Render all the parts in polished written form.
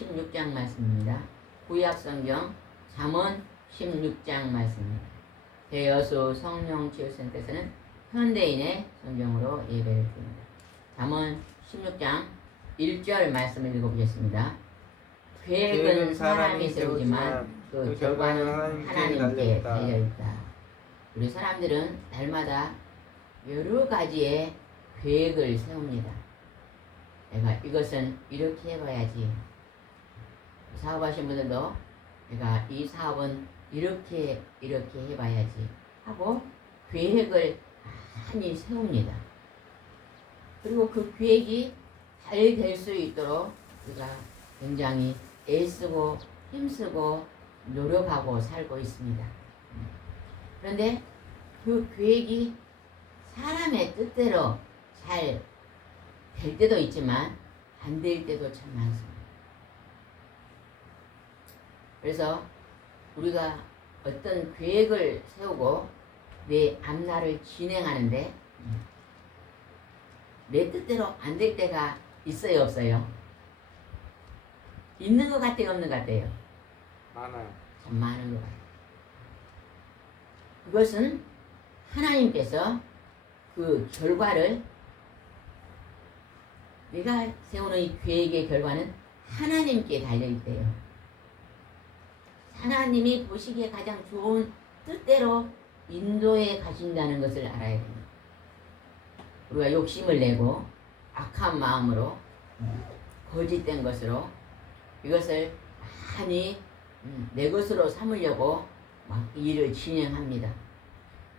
16장 말씀입니다. 구약성경 잠언 16장 말씀입니다. 대여수 성령치유센터에서는 현대인의 성경으로 예배를 드립니다. 잠언 16장 1절 말씀을 읽어보겠습니다. 계획은 사람이 세우지만 그 결과는 하나님께 달려있다. 우리 사람들은 날마다 여러 가지의 계획을 세웁니다. 내가 이것은 이렇게 해봐야지. 사업하신 분들도 내가 이 사업은 이렇게 해봐야지 하고 계획을 많이 세웁니다. 그리고 그 계획이 잘 될 수 있도록 우리가 굉장히 애쓰고 힘쓰고 노력하고 살고 있습니다. 그런데 그 계획이 사람의 뜻대로 잘 될 때도 있지만 안 될 때도 참 많습니다. 그래서 우리가 어떤 계획을 세우고 내 앞날을 진행하는데 내 뜻대로 안 될 때가 있어요, 없어요? 있는 것 같아요, 없는 것 같아요? 많아요. 참 많은 것 같아요. 그것은 하나님께서 그 결과를, 내가 세우는 이 계획의 결과는 하나님께 달려있대요. 하나님이 보시기에 가장 좋은 뜻대로 인도해 가신다는 것을 알아야 됩니다. 우리가 욕심을 내고 악한 마음으로 거짓된 것으로 이것을 많이 내 것으로 삼으려고 막 일을 진행합니다.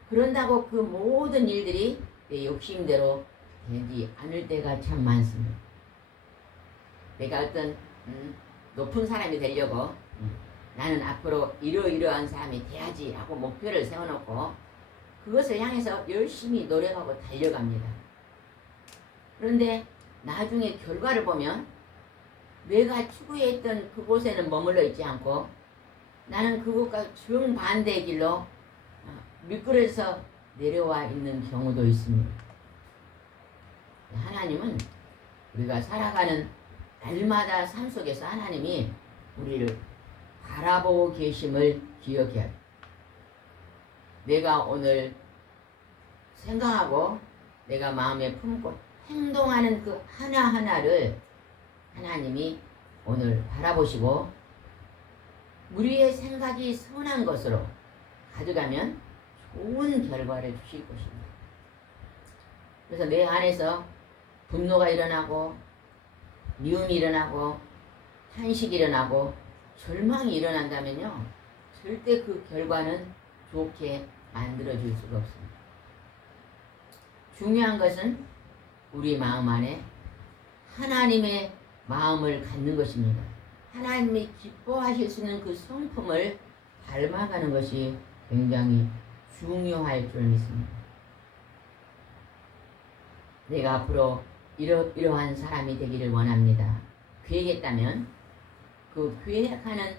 그런다고 그 모든 일들이 내 욕심대로 되지 않을 때가 참 많습니다. 내가 어떤 높은 사람이 되려고 나는 앞으로 이러이러한 사람이 돼야지 하고 목표를 세워놓고 그것을 향해서 열심히 노력하고 달려갑니다. 그런데 나중에 결과를 보면 내가 추구했던 그곳에는 머물러 있지 않고 나는 그곳과 정반대의 길로 미끄러져서 내려와 있는 경우도 있습니다. 하나님은 우리가 살아가는 날마다 삶 속에서 하나님이 우리를 바라보고 계심을 기억해야 돼. 내가 오늘 생각하고 내가 마음에 품고 행동하는 그 하나하나를 하나님이 오늘 바라보시고 우리의 생각이 선한 것으로 가져가면 좋은 결과를 주실 것입니다. 그래서 내 안에서 분노가 일어나고 미움이 일어나고 탄식이 일어나고 절망이 일어난다면요 절대 그 결과는 좋게 만들어줄 수가 없습니다. 중요한 것은 우리 마음 안에 하나님의 마음을 갖는 것입니다. 하나님이 기뻐하실 수 있는 그 성품을 닮아가는 것이 굉장히 중요할 줄 믿습니다. 내가 앞으로 이러한 사람이 되기를 원합니다. 계획했다면 그 계획하는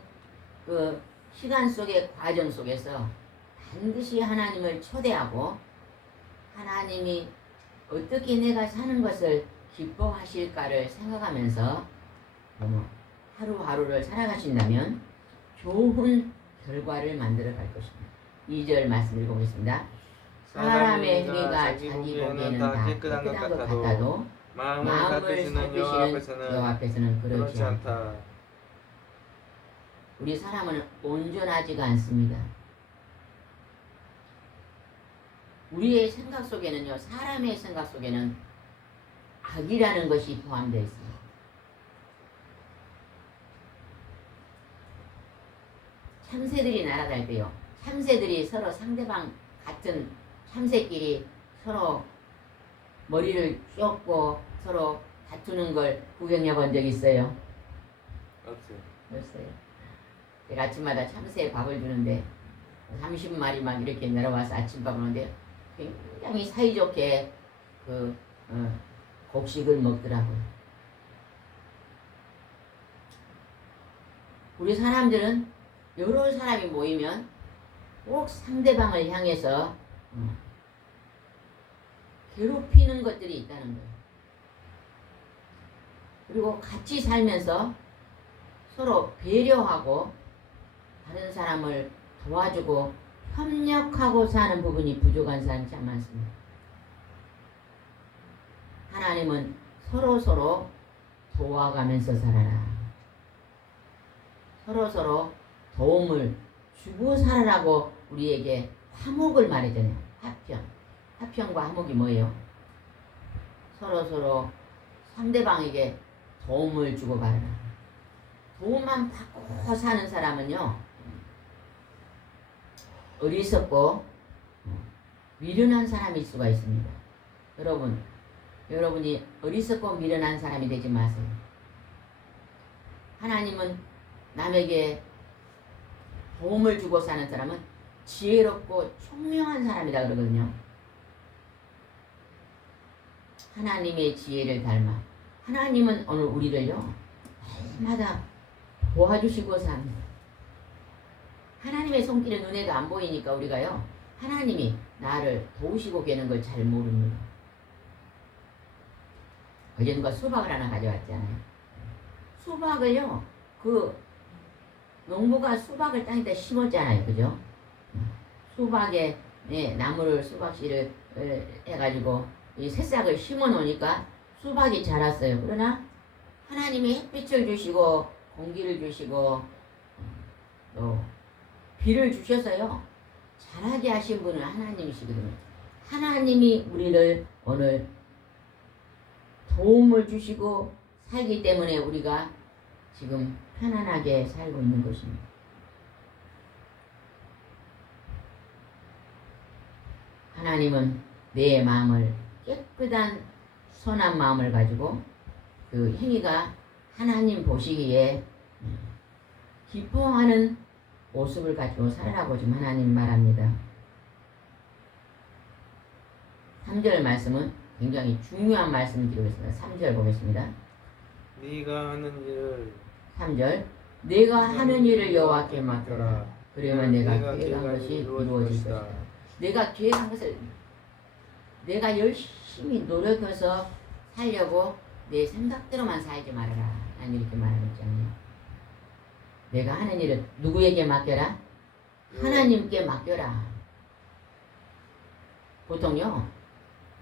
그 시간 속의 과정 속에서 반드시 하나님을 초대하고 하나님이 어떻게 내가 사는 것을 기뻐하실까를 생각하면서 하루하루를 살아가신다면 좋은 결과를 만들어 갈 것입니다. 2절 말씀 읽어보겠습니다. 사람의 행위가 자기 보기에는 다 깨끗한 것 같아도 마음을 살피시는 여호와 앞에서는 그렇지 않다. 우리 사람은 온전하지가 않습니다. 우리의 생각 속에는요, 사람의 생각 속에는 악이라는 것이 포함되어 있습니다. 참새들이 날아갈 때요, 참새들이 서로 상대방 같은 참새끼리 서로 머리를 쫓고 서로 다투는 걸 구경해 본 적 있어요? 없어요. 제가 아침마다 참새에 밥을 주는데 30마리 막 이렇게 내려와서 아침밥을 하는데 굉장히 사이좋게 곡식을 먹더라고요. 우리 사람들은 여러 사람이 모이면 꼭 상대방을 향해서 괴롭히는 것들이 있다는 거예요. 그리고 같이 살면서 서로 배려하고 다른 사람을 도와주고 협력하고 사는 부분이 부족한 사람이 참 많습니다. 하나님은 서로 도와가면서 살아라. 서로 도움을 주고 살아라고 우리에게 화목을 말해주네요. 화평과 화목이 뭐예요? 서로 상대방에게 도움을 주고 받아라. 도움만 받고 사는 사람은요, 어리석고 미련한 사람일 수가 있습니다. 여러분이 어리석고 미련한 사람이 되지 마세요. 하나님은 남에게 도움을 주고 사는 사람은 지혜롭고 총명한 사람이다 그러거든요. 하나님의 지혜를 닮아. 하나님은 오늘 우리를요, 날마다 도와주시고 삽니다. 하나님의 손길은 눈에가 안 보이니까 우리가요, 하나님이 나를 도우시고 계는 걸 잘 모릅니다. 어제 누가 수박을 하나 가져왔잖아요. 수박을요, 농부가 수박을 땅에다 심었잖아요. 그죠? 수박에 나무를 수박씨를 해가지고 이 새싹을 심어 놓으니까 수박이 자랐어요. 그러나 하나님이 햇빛을 주시고 공기를 주시고 또 비를 주셔서요, 자라게 하신 분은 하나님이시거든요. 하나님이 우리를 오늘 도움을 주시고 살기 때문에 우리가 지금 편안하게 살고 있는 것입니다. 하나님은 내 마음을 깨끗한 선한 마음을 가지고 그 행위가 하나님 보시기에 기뻐하는 모습을 가지고 살아라고 지금 하나님 말합니다. 3절 말씀은 굉장히 중요한 말씀을 드리겠습니다. 3절 보겠습니다. 네가 하는 일을 3절 내가 하는 일을 여호와께 맡겨라. 그러면 내가 계획한 것이 이루어질 것이다. 내가 계획한 것을 내가 열심히 노력해서 살려고 내 생각대로만 살지 말아라. 난 이렇게 말하고 있잖아요. 내가 하는 일을 누구에게 맡겨라? 하나님께 맡겨라. 보통요,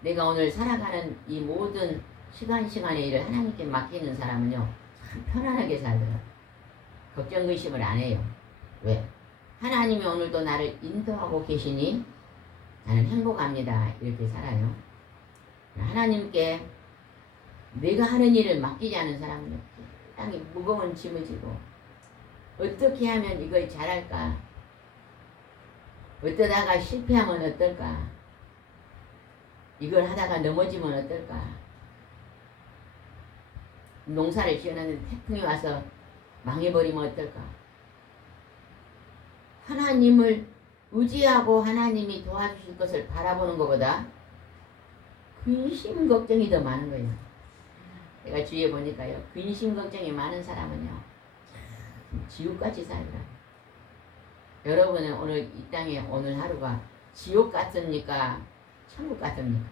내가 오늘 살아가는 이 모든 시간의 일을 하나님께 맡기는 사람은요, 참 편안하게 살더라. 걱정 의심을 안 해요. 왜? 하나님이 오늘도 나를 인도하고 계시니 나는 행복합니다. 이렇게 살아요. 하나님께 내가 하는 일을 맡기지 않은 사람은요, 땅에 무거운 짐을 지고 어떻게 하면 이걸 잘할까? 어떠다가 실패하면 어떨까? 이걸 하다가 넘어지면 어떨까? 농사를 지어놨는데 태풍이 와서 망해버리면 어떨까? 하나님을 의지하고 하나님이 도와주실 것을 바라보는 것보다 근심 걱정이 더 많은 거예요. 내가 주위에 보니까요, 근심 걱정이 많은 사람은요, 지옥같이 살더라. 여러분은 오늘 이 땅에 오늘 하루가 지옥 같습니까? 천국 같습니까?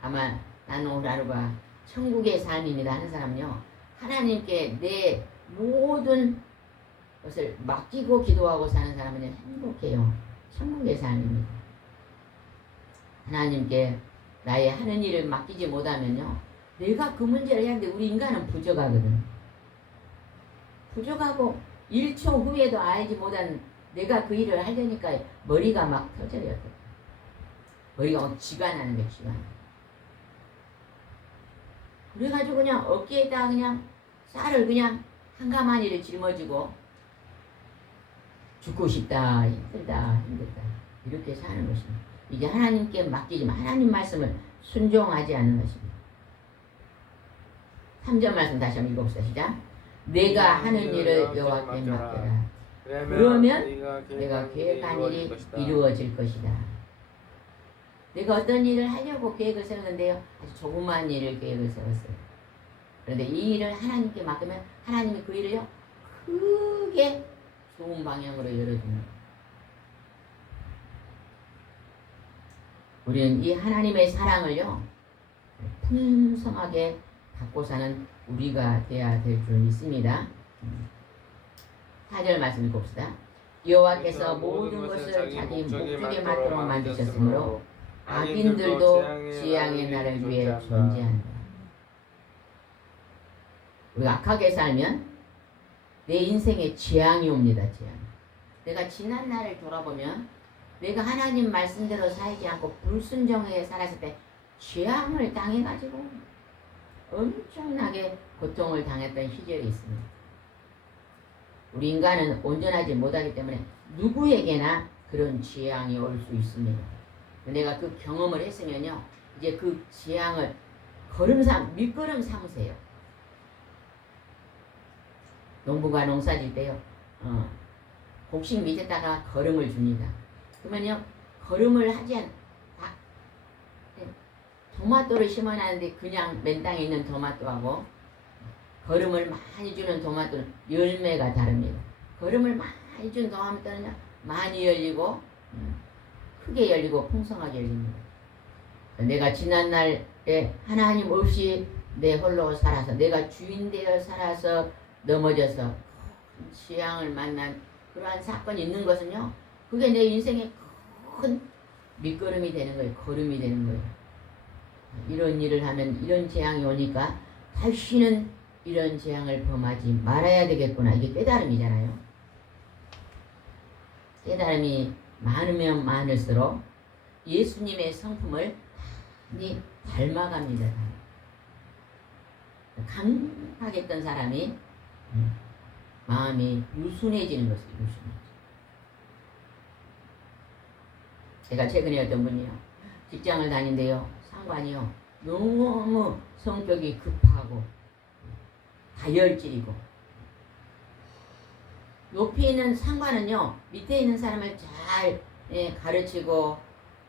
아마 나는 오늘 하루가 천국의 삶입니다 하는 사람은요, 하나님께 내 모든 것을 맡기고 기도하고 사는 사람은 행복해요. 천국의 삶입니다. 하나님께 나의 하는 일을 맡기지 못하면요, 내가 그 문제를 해야 하는데 우리 인간은 부족하거든. 부족하고 1초 후에도 알지 못한 내가 그 일을 하려니까 머리가 막 터져요. 머리가 막 쥐가 나는 거야, 쥐가. 그래가지고 그냥 어깨에다 그냥 쌀을 그냥 한 가마니를 짊어지고 죽고 싶다, 힘들다 이렇게 사는 것입니다. 이게 하나님께 맡기지만 하나님 말씀을 순종하지 않는 것입니다. 3절 말씀 다시 한번 읽어봅시다. 시작. 내가 하는 일을 여호와께 맡겨라. 그러면 내가 계획한 일이 이루어질 것이다. 내가 어떤 일을 하려고 계획을 세웠는데요, 아주 조그만 일을 계획을 세웠어요. 그런데 이 일을 하나님께 맡기면 하나님이 그 일을요, 크게 좋은 방향으로 열어줍니다. 우리는 이 하나님의 사랑을요, 풍성하게 갖고 사는 우리가 돼야 될 줄 믿습니다. 4절 말씀 읽읍시다. 여호와께서 모든 것을 자기 목적에 맞도록 만드셨으므로 악인들도 재앙의 날을 위해 존재한다. 우리가 악하게 살면 내 인생에 재앙이 옵니다. 재앙. 내가 지난 날을 돌아보면 내가 하나님 말씀대로 살지 않고 불순종하게 살았을 때 재앙을 당해가지고 엄청나게 고통을 당했던 시절이 있습니다. 우리 인간은 온전하지 못하기 때문에 누구에게나 그런 재앙이 올 수 있습니다. 내가 그 경험을 했으면요, 이제 그 재앙을 밑거름 삼으세요. 농부가 농사질 때요, 곡식 밑에다가 거름을 줍니다. 그러면요, 거름을 하지 토마토를 심어놨는데 그냥 맨 땅에 있는 토마토하고 거름을 많이 주는 토마토는 열매가 다릅니다. 거름을 많이 준 토마토는요, 많이 열리고 크게 열리고 풍성하게 열립니다. 내가 지난날에 하나님 없이 내 홀로 살아서 내가 주인 되어 살아서 넘어져서 재앙을 만난 그러한 사건이 있는 것은요, 그게 내 인생의 큰 밑거름이 되는 거예요. 걸음이 되는 거예요. 이런 일을 하면 이런 재앙이 오니까 다시는 이런 재앙을 범하지 말아야 되겠구나. 이게 깨달음이잖아요. 깨달음이 많으면 많을수록 예수님의 성품을 많이 닮아갑니다. 강하겠던 사람이 마음이 유순해지는 것이죠. 유순해져. 제가 최근에 어떤 분이요, 직장을 다닌데요, 상관이요, 너무 성격이 급하고 다혈질이고, 높이 있는 상관은요, 밑에 있는 사람을 잘 가르치고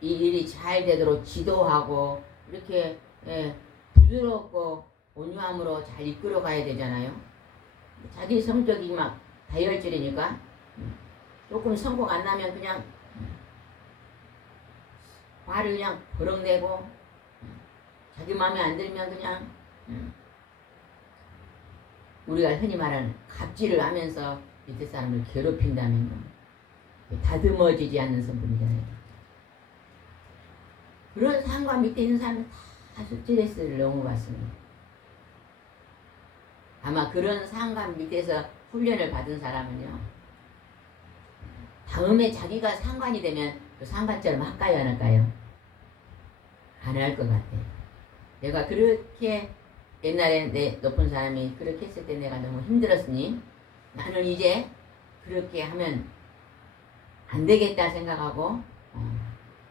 이 일이 잘 되도록 지도하고 이렇게 부드럽고 온유함으로 잘 이끌어 가야 되잖아요. 자기 성격이 막 다혈질이니까 조금 성공 안 나면 그냥 화를 그냥 버럭 내고, 자기 마음에 안 들면 그냥 우리가 흔히 말하는 갑질을 하면서 밑에 사람을 괴롭힌다면요, 다듬어지지 않는 성품이잖아요. 그런 상관 밑에 있는 사람은 다 스트레스를 너무 받습니다. 아마 그런 상관 밑에서 훈련을 받은 사람은요, 다음에 자기가 상관이 되면 그 상관처럼 할까요, 안 할까요? 안 할 것 같아요. 내가 그렇게 옛날에 내 높은 사람이 그렇게 했을 때 내가 너무 힘들었으니 나는 이제 그렇게 하면 안 되겠다 생각하고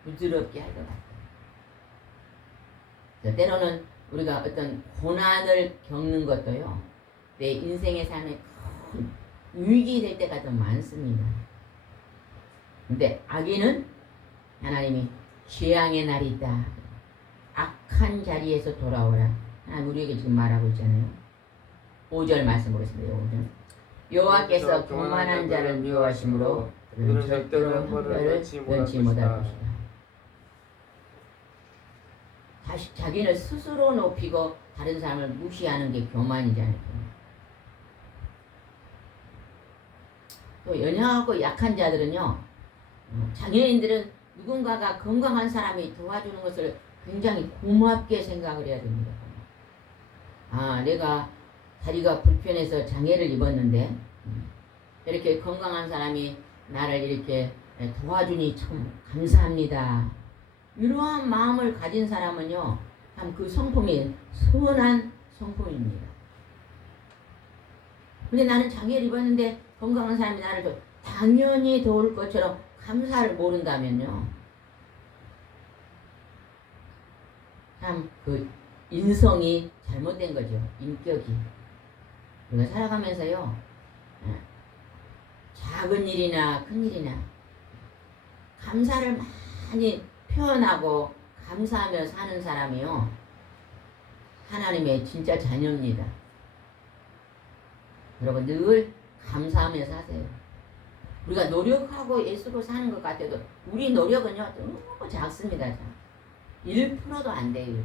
부드럽게 할 것 같아요. 때로는 우리가 어떤 고난을 겪는 것도요, 내 인생의 삶에 큰 위기 될 때가 더 많습니다. 근데 악인은 하나님이 재앙의 날이 있다, 악한 자리에서 돌아오라, 하나님 우리에게 지금 말하고 있잖아요. 5절 말씀 보겠습니다. 5절. 여호와께서 교만한 자를 미워하심으로 그는 절대로 형벌을 면치 못할 것이다. 다시 자기를 스스로 높이고 다른 사람을 무시하는 게 교만이잖아요. 또 연약하고 약한 자들은요, 장애인들은 누군가가 건강한 사람이 도와주는 것을 굉장히 고맙게 생각을 해야 됩니다. 아, 내가 다리가 불편해서 장애를 입었는데 이렇게 건강한 사람이 나를 이렇게 도와주니 참 감사합니다. 이러한 마음을 가진 사람은요, 참 그 성품이 선한 성품입니다. 근데 나는 장애를 입었는데 건강한 사람이 나를 당연히 도울 것처럼 감사를 모른다면요, 참 그 인성이 잘못된 거죠. 인격이. 우리가 살아가면서요, 작은 일이나 큰 일이나 감사를 많이 표현하고 감사하며 사는 사람이요, 하나님의 진짜 자녀입니다. 여러분 늘 감사하며 사세요. 우리가 노력하고 애쓰고 사는 것 같아도 우리 노력은요 너무 작습니다. 1%도 안 돼요.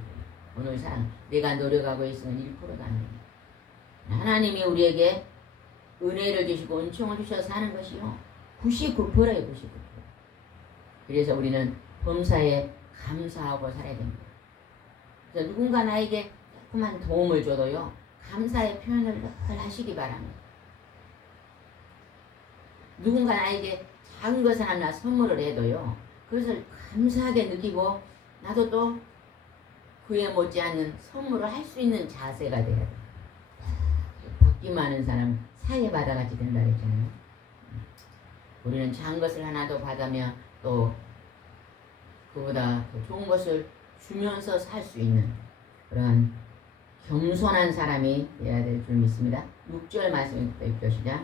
오늘 사랑 내가 노력하고 있으면 1%도 안 됩니다. 하나님이 우리에게 은혜를 주시고 은총을 주셔서 사는 것이요 99%예요. 99%. 그래서 우리는 범사에 감사하고 살아야 됩니다. 그래서 누군가 나에게 조그만 도움을 줘도요 감사의 표현을 늘 하시기 바랍니다. 누군가 나에게 작은 것을 하나 선물을 해도요 그것을 감사하게 느끼고 나도 또 그에 못지않는 선물을 할 수 있는 자세가 돼야 돼요. 받기만 하는 사람은 사회 바다같이 된다 그랬잖아요. 우리는 작은 것을 하나도 받으면 또 그보다 더 좋은 것을 주면서 살 수 있는 그런 겸손한 사람이 되어야 될 줄 믿습니다. 6절 말씀부터 읽으시자.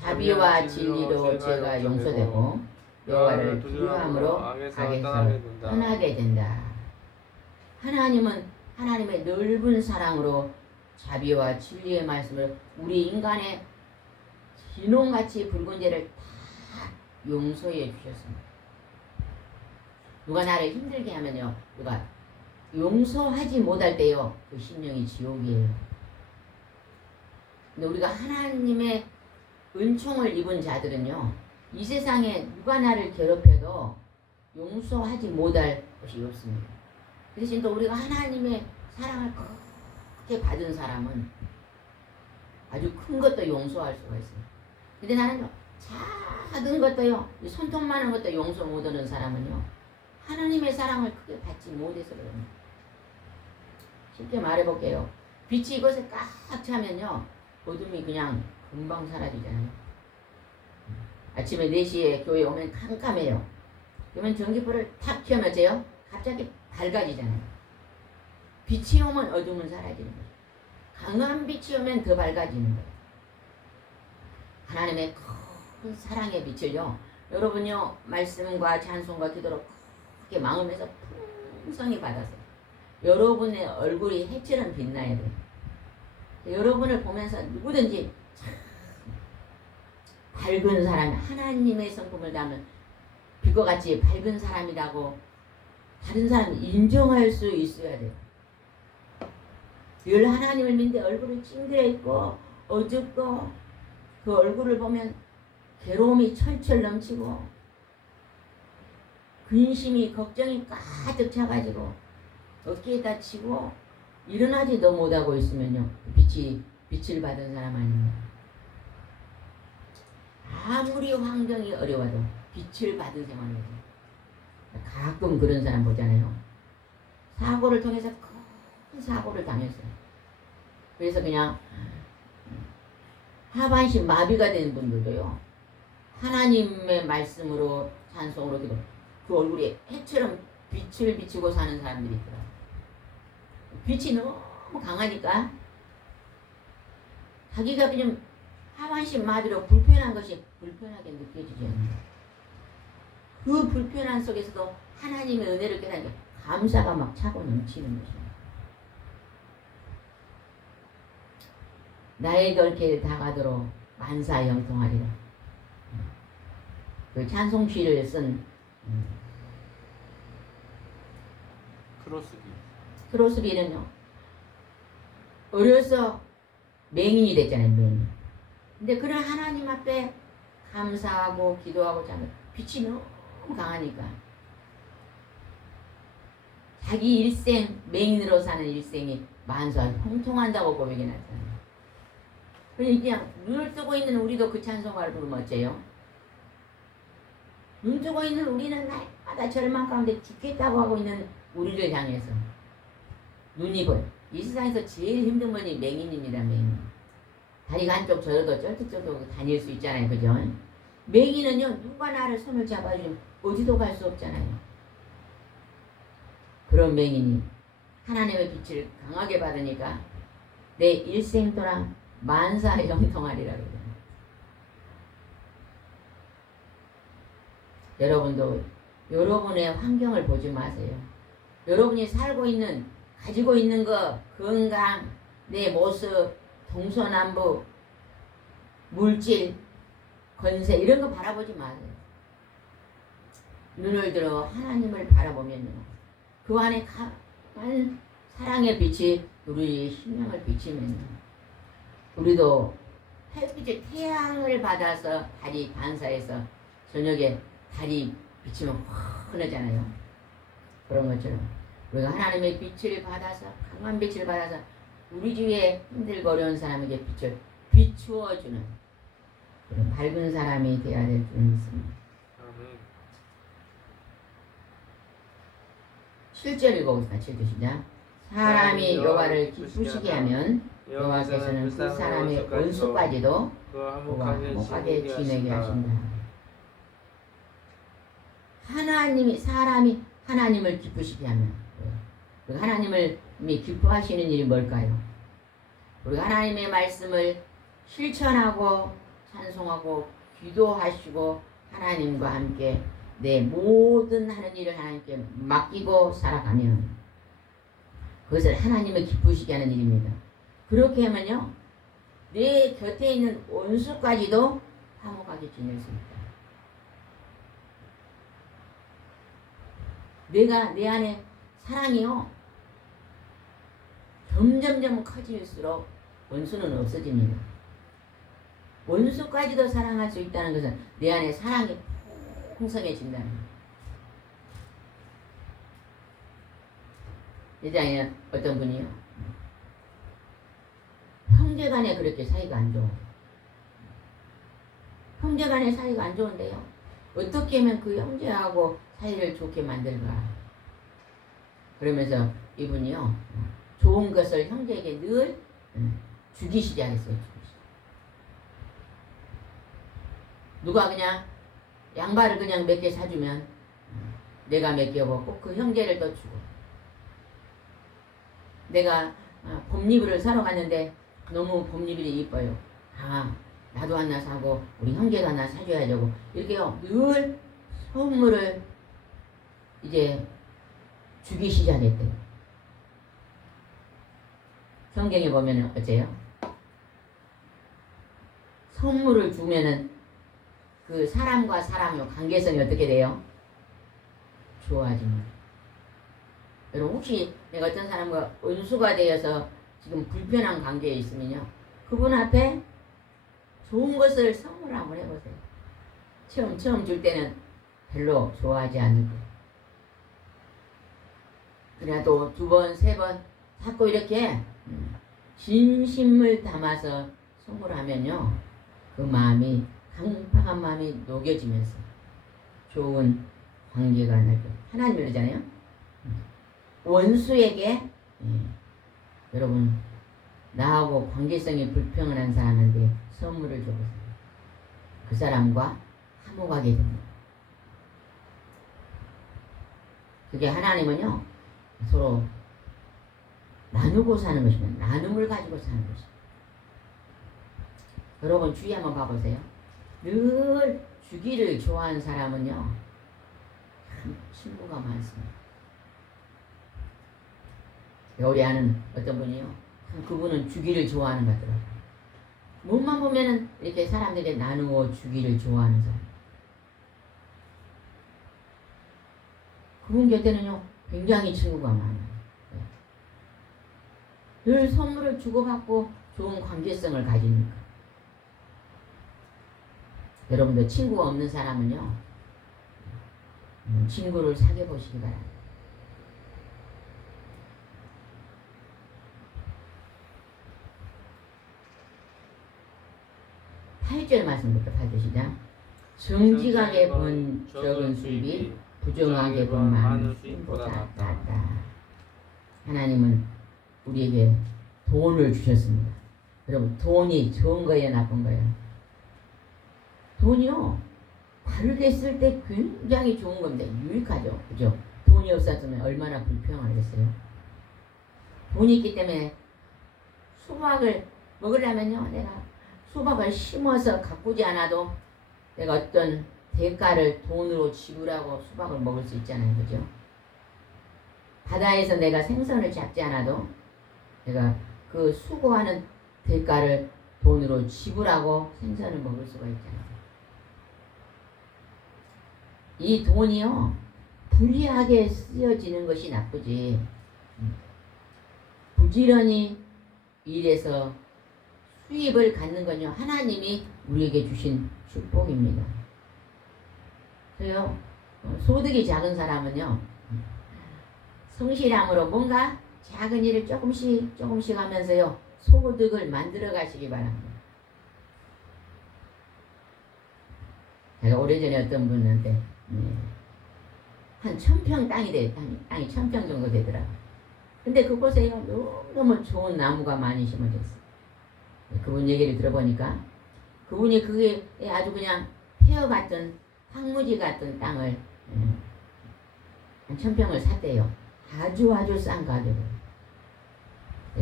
자비와 진리로 죄가 용서되고 여호와를 두려움으로 악에서 떠나게 된다. 하나님은 하나님의 넓은 사랑으로 자비와 진리의 말씀을 우리 인간의 기농같이 붉은 죄를 다 용서해 주셨습니다. 누가 나를 힘들게 하면요 누가 용서하지 못할 때요 그 심령이 지옥이에요. 근데 우리가 하나님의 은총을 입은 자들은요 이 세상에 누가 나를 괴롭혀도 용서하지 못할 것이 없습니다. 그 대신 또 우리가 하나님의 사랑을 크게 받은 사람은 아주 큰 것도 용서할 수가 있어요. 근데 나는 작은 것도요 손톱만한 것도 용서 못하는 사람은요 하나님의 사랑을 크게 받지 못해서 그럽니다. 쉽게 말해볼게요. 빛이 이것에 꽉 차면요 어둠이 그냥 금방 사라지잖아요. 아침에 4시에 교회 오면 캄캄해요. 그러면 전기불을 탁 켜면 어째요? 갑자기 밝아지잖아요. 빛이 오면 어둠은 사라지는 거예요. 강한 빛이 오면 더 밝아지는 거예요. 하나님의 큰 사랑의 빛을요 여러분요 말씀과 찬송과 기도로 크게 마음에서 풍성히 받아서 여러분의 얼굴이 해처럼 빛나야 돼요. 여러분을 보면서 누구든지 참 밝은 사람, 하나님의 성품을 담은 빛과 같이 밝은 사람이라고 다른 사람이 인정할 수 있어야 돼요. 늘 하나님을 믿는데 얼굴이 찡그려 있고 어둡고 그 얼굴을 보면 괴로움이 철철 넘치고 근심이 걱정이 가득 차가지고 어깨에 다치고 일어나지도 못하고 있으면요 빛을 받은 사람 아닙니다. 아무리 환경이 어려워도 빛을 받은 생활을 해요. 가끔 그런 사람 보잖아요. 사고를 통해서 큰 사고를 당했어요. 그래서 그냥 하반신 마비가 된 분들도요 하나님의 말씀으로 찬송으로 기도 그 얼굴에 해처럼 빛을 비추고 사는 사람들이 있더라고요. 빛이 너무 강하니까 자기가 그냥 하반신 마비로 불편한 것이 불편하게 느껴지지 않는다. 그 불편한 속에서도 하나님의 은혜를 깨닫는 감사가 막 차고 넘치는 것입니다. 나의 덜길 다가도록 만사 영통하리라. 그 찬송시를 쓴 크로스비는요 어려서 맹인이 됐잖아요. 맹인. 근데 그런 하나님 앞에 감사하고 기도하고 자면 빛이 너무 강하니까 자기 일생 맹인으로 사는 일생이 만사 형통한다고 고백이 났잖아요. 그냥 눈을 뜨고 있는 우리도 그 찬송가를 부르면 어째요? 눈 뜨고 있는 우리는 날마다 절망 가운데 죽겠다고 하고 있는 우리를 향해서 눈이 보여. 이 세상에서 제일 힘든 분이 맹인입니다. 맹인. 다리가 한쪽 저려도 쩔뚝쩔뚝 다닐 수 있잖아요. 그죠? 맹인은요 누가 나를 손을 잡아주면 어디도 갈 수 없잖아요. 그런 맹인이 하나님의 빛을 강하게 받으니까 내 일생 동안 만사 형통하리라고 그래요. 여러분도 여러분의 환경을 보지 마세요. 여러분이 살고 있는 가지고 있는 거 건강 내 모습 동서남북 물질 권세 이런 거 바라보지 마세요. 눈을 들어 하나님을 바라보면요 그 안에 강한 사랑의 빛이 우리 심령을 비치면요, 우리도 햇빛의 태양을 받아서 달이 반사해서 저녁에 달이 비치면 환하잖아요. 그런 것처럼 우리가 하나님의 빛을 받아서, 강한 빛을 받아서 우리 주위에 힘들고 어려운 사람에게 빛을 비추어주는 그런 밝은 사람이 되어야 될 줄 믿습니다. 아멘. 7절 읽어보겠습니다. 7절 시작. 사람이 여호와를 기쁘시게 하면 여호와께서는 그 사람의 원수까지도 그 화목하게 지내게 하신다. 사람이 하나님을 기쁘시게 하면, 하나님을 기뻐하시는 일이 뭘까요? 우리가 하나님의 말씀을 실천하고 찬송하고 기도하시고 하나님과 함께 내 모든 하는 일을 하나님께 맡기고 살아가면 그것을 하나님을 기쁘시게 하는 일입니다. 그렇게 하면요, 내 곁에 있는 원수까지도 화목하게 지낼 수 있다. 내 안에 사랑이요, 점점점 커질수록 원수는 없어집니다. 원수까지도 사랑할 수 있다는 것은 내 안에 사랑이 풍성해진다는 거예요. 예전에 어떤 분이요, 형제간에 그렇게 사이가 안 좋아. 형제간에 사이가 안 좋은데요, 어떻게 하면 그 형제하고 사이를 좋게 만들까? 그러면서 이분이요, 좋은 것을 형제에게 늘 주기 시작했어요. 누가 그냥 양말을 그냥 몇 개 사주면 내가 몇 개 먹고 그 형제를 또 주고, 내가 봄이불을 사러 갔는데 너무 봄이불이 이뻐요. 나도 하나 사고 우리 형제도 하나 사줘야죠. 이렇게요, 늘 선물을 이제 주기 시작했대요. 성경에 보면 어째요? 선물을 주면은 그 사람과 사람의 관계성이 어떻게 돼요? 좋아집니다. 여러분, 혹시 내가 어떤 사람과 원수가 되어서 지금 불편한 관계에 있으면요, 그분 앞에 좋은 것을 선물 한번 해보세요. 처음 줄 때는 별로 좋아하지 않을 거예요. 그래도 두 번, 세 번 자꾸 이렇게 진심을 담아서 선물하면요, 그 마음이, 강팍한 마음이 녹여지면서 좋은 관계가 나죠. 하나님 그러잖아요. 원수에게, 여러분, 나하고 관계성이 불평한 사람한테 선물을 줘보세요. 그 사람과 화목하게 됩니다. 그게 하나님은요, 서로 나누고 사는 것입니다. 나눔을 가지고 사는 것입니다. 여러분, 주위 한번 봐보세요. 늘 주기를 좋아하는 사람은요, 참 친구가 많습니다. 우리 아는 어떤 분이요, 그분은 주기를 좋아하는 것 같더라고요. 몸만 보면은 이렇게 사람들이 나누어 주기를 좋아하는 사람. 그분 곁에는요, 굉장히 친구가 많아요. 늘 선물을 주고받고 좋은 관계성을 가지니까. 여러분들 친구가 없는 사람은요, 친구를 사귀어 보시기 바랍니다. 팔 절 말씀부터 봐주시자. 정직하게 본 적은 수입이 부정하게 본 많은 수입보다 낫다. 하나님은 우리에게 돈을 주셨습니다. 여러분, 돈이 좋은 거예요, 나쁜 거예요? 돈이요, 바르게 쓸 때 굉장히 좋은 겁니다. 유익하죠. 그죠? 돈이 없었으면 얼마나 불평하겠어요. 돈이 있기 때문에 수박을 먹으려면요, 내가 수박을 심어서 가꾸지 않아도 내가 어떤 대가를 돈으로 지불하고 수박을 먹을 수 있잖아요. 그죠? 바다에서 내가 생선을 잡지 않아도 내가 그 수고하는 대가를 돈으로 지불하고 생선을 먹을 수가 있잖아요. 이 돈이요, 불리하게 쓰여지는 것이 나쁘지, 부지런히 일해서 수입을 갖는 건요 하나님이 우리에게 주신 축복입니다. 그래요. 소득이 작은 사람은요 성실함으로 뭔가 작은 일을 조금씩 하면서요 소득을 만들어 가시기 바랍니다. 제가 오래전에 어떤 분한테 한 1000평 땅이 돼 땅이 1000평 정도 되더라고요. 근데 그곳에요 너무 좋은 나무가 많이 심어져 있어요. 그분 얘기를 들어보니까 그분이 그게 아주 그냥 폐허 같은 황무지 같은 땅을 한 1000평을 샀대요. 아주 싼 가격으로.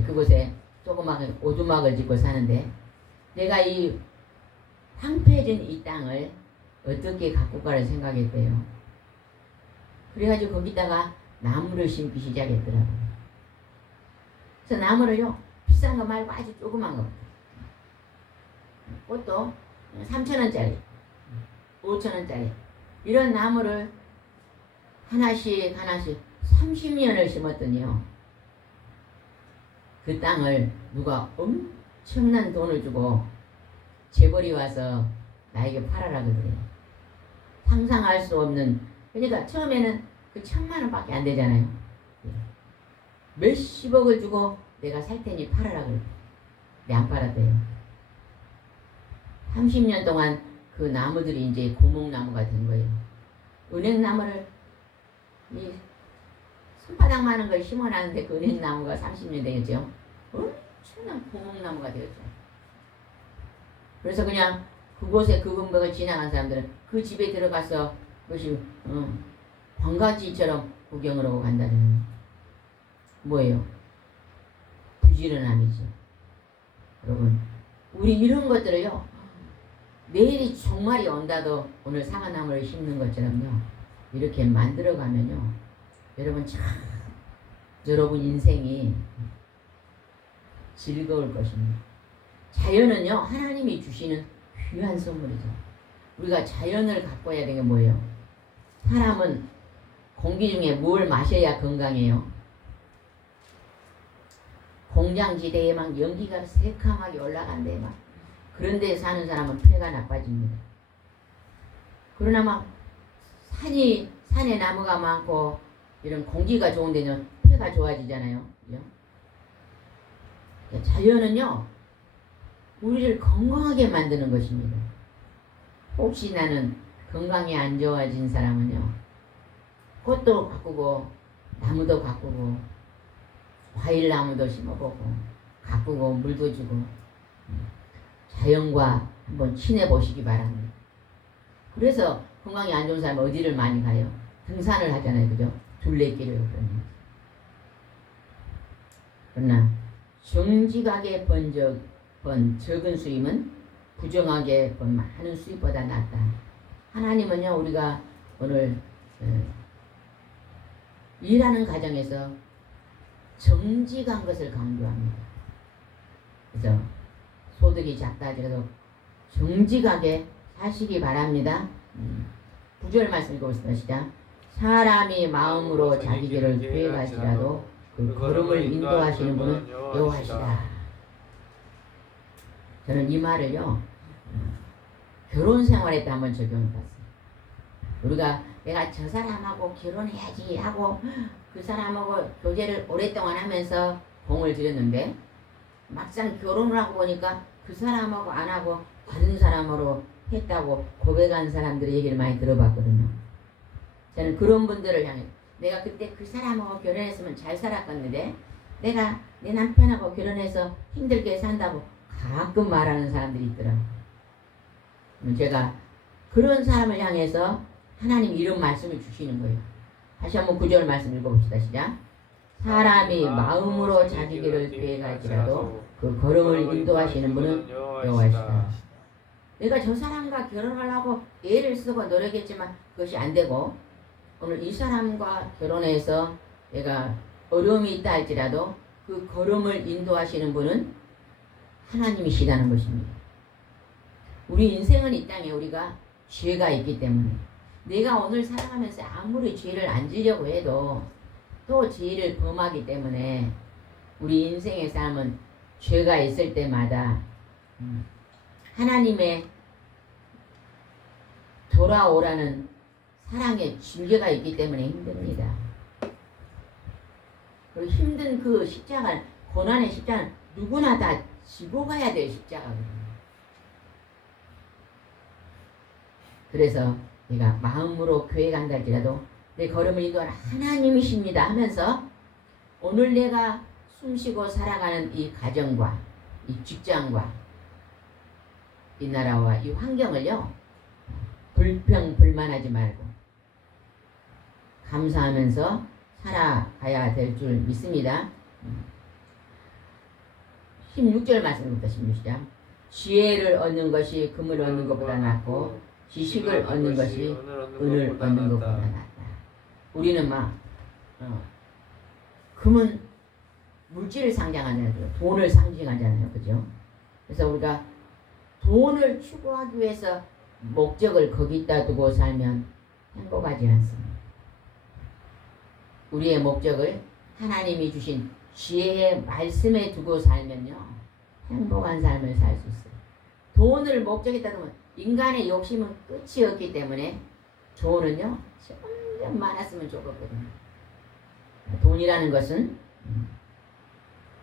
그곳에 조그마한 오두막을 짓고 사는데 내가 이 황폐해진 이 땅을 어떻게 갖고 가를 생각했대요. 그래가지고 거기다가 나무를 심기 시작했더라고요. 그래서 나무를요 비싼 거 말고 아주 조그만 거 그것도 3,000원짜리 5,000원짜리 이런 나무를 하나씩 30년을 심었더니요 그 땅을 누가 엄청난 돈을 주고 재벌이 와서 나에게 팔아라 그래요. 상상할 수 없는. 그러니까 처음에는 그 1000만 원밖에 안 되잖아요. 몇십억을 주고 내가 살 테니 팔아라 그래. 근데 안 팔았대요. 30년 동안 그 나무들이 이제 고목나무가 된 거예요. 은행나무를 이 손바닥만한 걸 심어놨는데 그 은행나무가 30년 되겠죠. 엄청난 고목나무가 되었죠. 그래서 그냥 그곳에 그 근방을 지나간 사람들은 그 집에 들어가서 그것이 관광지처럼 구경을 하고 간다는 뭐예요? 부지런함이죠. 여러분 우리 이런 것들을요 내일이 종말이 온다도 오늘 사과나무를 심는 것처럼요 이렇게 만들어가면요 여러분 참 여러분 인생이 즐거울 것입니다. 자연은요 하나님이 주시는 귀한 선물이죠. 우리가 자연을 가꿔야 되는 게 뭐예요? 사람은 공기 중에 뭘 마셔야 건강해요? 공장지대에 막 연기가 새카맣게 올라간대 막 그런 데 사는 사람은 폐가 나빠집니다. 그러나 막 산에 나무가 많고 이런 공기가 좋은 데는 폐가 좋아지잖아요. 그죠? 자연은요 우리를 건강하게 만드는 것입니다. 혹시 나는 건강이 안 좋아진 사람은요 꽃도 가꾸고 나무도 가꾸고 과일나무도 심어보고 가꾸고 물도 주고 자연과 한번 친해보시기 바랍니다. 그래서 건강이 안 좋은 사람은 어디를 많이 가요? 등산을 하잖아요. 그죠? 둘레길을 그러나 정직하게 번 적은 수임은 부정하게 번 많은 수입보다 낫다. 하나님은요 우리가 오늘 일하는 가정에서 정직한 것을 강조합니다. 그래서 소득이 작다 하더라도 정직하게 사시기 바랍니다. 9절 말씀 읽어보겠습니다. 시작. 사람이 마음으로 자기 길을 계획할지라도 그 걸음을 인도하시는 분은 여호와시다. 저는 이 말을요 결혼 생활에 때 한번 적용해봤어요. 우리가 내가 저 사람하고 결혼해야지 하고 그 사람하고 교제를 오랫동안 하면서 공을 들였는데 막상 결혼을 하고 보니까 그 사람하고 안 하고 다른 사람으로 했다고 고백한 사람들의 얘기를 많이 들어봤거든요. 저는 그런 분들을 향해 내가 그때 그 사람하고 결혼했으면 잘 살았겠는데 내가 내 남편하고 결혼해서 힘들게 산다고 가끔 말하는 사람들이 있더라고요. 제가 그런 사람을 향해서 하나님 이런 말씀을 주시는 거예요. 다시 한번 9절 말씀 읽어봅시다. 시작. 사람이 마음으로 자기 길을 계획할지라도 그 걸음을 인도하시는 분은 여호와시다. 내가 저 사람과 결혼을 하고 애를 쓰고 노력했지만 그것이 안 되고 오늘 이 사람과 결혼해서 내가 어려움이 있다 할지라도 그 걸음을 인도하시는 분은 하나님이시다는 것입니다. 우리 인생은 이 땅에 우리가 죄가 있기 때문에 내가 오늘 살아가면서 아무리 죄를 안 지려고 해도 또 죄를 범하기 때문에 우리 인생의 삶은 죄가 있을 때마다 하나님의 돌아오라는 사랑의 징계가 있기 때문에 힘듭니다. 그 힘든 그 십자가, 고난의 십자가는 누구나 다 지고 가야 될 십자가거든요. 그래서 내가 마음으로 교회 간다 할지라도 내 걸음을 인도하는 하나님이십니다 하면서 오늘 내가 숨쉬고 살아가는 이 가정과 이 직장과 이 나라와 이 환경을요, 불평불만하지 말고 감사하면서 살아가야 될 줄 믿습니다. 16절 말씀부터 16절. 지혜를 얻는 것이 금을 얻는 것보다 낫고 지식을 얻는 것이 은을 얻는 것보다 낫다. 우리는 막 금은 물질을 상징하잖아요. 돈을 상징하잖아요. 그죠? 그래서 우리가 돈을 추구하기 위해서 목적을 거기다 두고 살면 행복하지 않습니다. 우리의 목적을 하나님이 주신 지혜의 말씀에 두고 살면요, 행복한 삶을 살 수 있어요. 돈을 목적에다 두면 인간의 욕심은 끝이 없기 때문에 돈은요, 점점 많았으면 좋겠거든요. 돈이라는 것은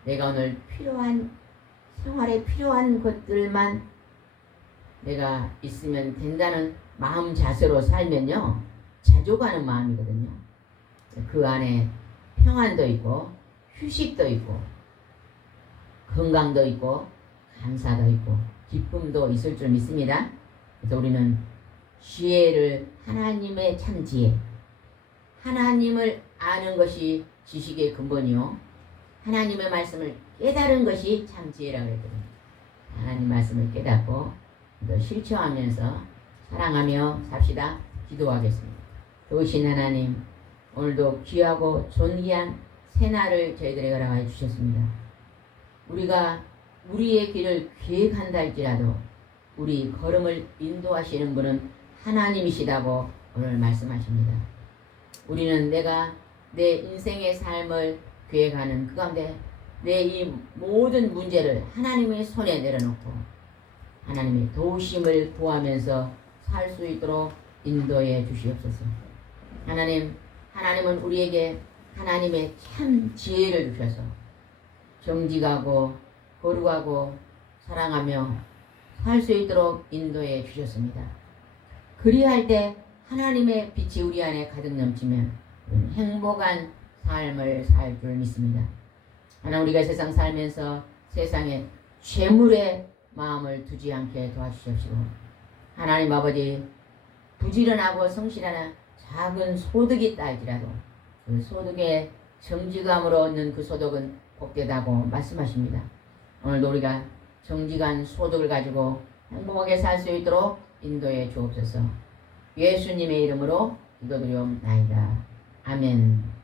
내가 오늘 필요한, 생활에 필요한 것들만 내가 있으면 된다는 마음 자세로 살면요, 자족하는 마음이거든요. 그 안에 평안도 있고 휴식도 있고 건강도 있고 감사도 있고 기쁨도 있을 줄 믿습니다. 그래서 우리는 지혜를, 하나님의 참 지혜, 하나님을 아는 것이 지식의 근본이요, 하나님의 말씀을 깨달은 것이 참 지혜라고 했거든요. 하나님 말씀을 깨닫고 또 실천하면서 사랑하며 삽시다. 기도하겠습니다. 좋으신 하나님, 오늘도 귀하고 존귀한 새날을 저희들에게 허락해 주셨습니다. 우리가 우리의 길을 계획한다 할지라도 우리 걸음을 인도하시는 분은 하나님이시다고 오늘 말씀하십니다. 우리는 내가 내 인생의 삶을 계획하는 그 가운데 내 이 모든 문제를 하나님의 손에 내려놓고 하나님의 도우심을 구하면서 살 수 있도록 인도해 주시옵소서. 하나님은 우리에게 하나님의 참 지혜를 주셔서 정직하고 거룩하고 사랑하며 살 수 있도록 인도해 주셨습니다. 그리할 때 하나님의 빛이 우리 안에 가득 넘치면 행복한 삶을 살 줄 믿습니다. 하나님, 우리가 세상 살면서 세상에 재물의 마음을 두지 않게 도와주십시오. 하나님 아버지, 부지런하고 성실한 작은 소득이 있다 할지라도 그 소득의 정직함으로 얻는 그 소득은 복되다고 말씀하십니다. 오늘도 우리가 정직한 소득을 가지고 행복하게 살 수 있도록 인도해 주옵소서. 예수님의 이름으로 기도드리옵나이다. 아멘.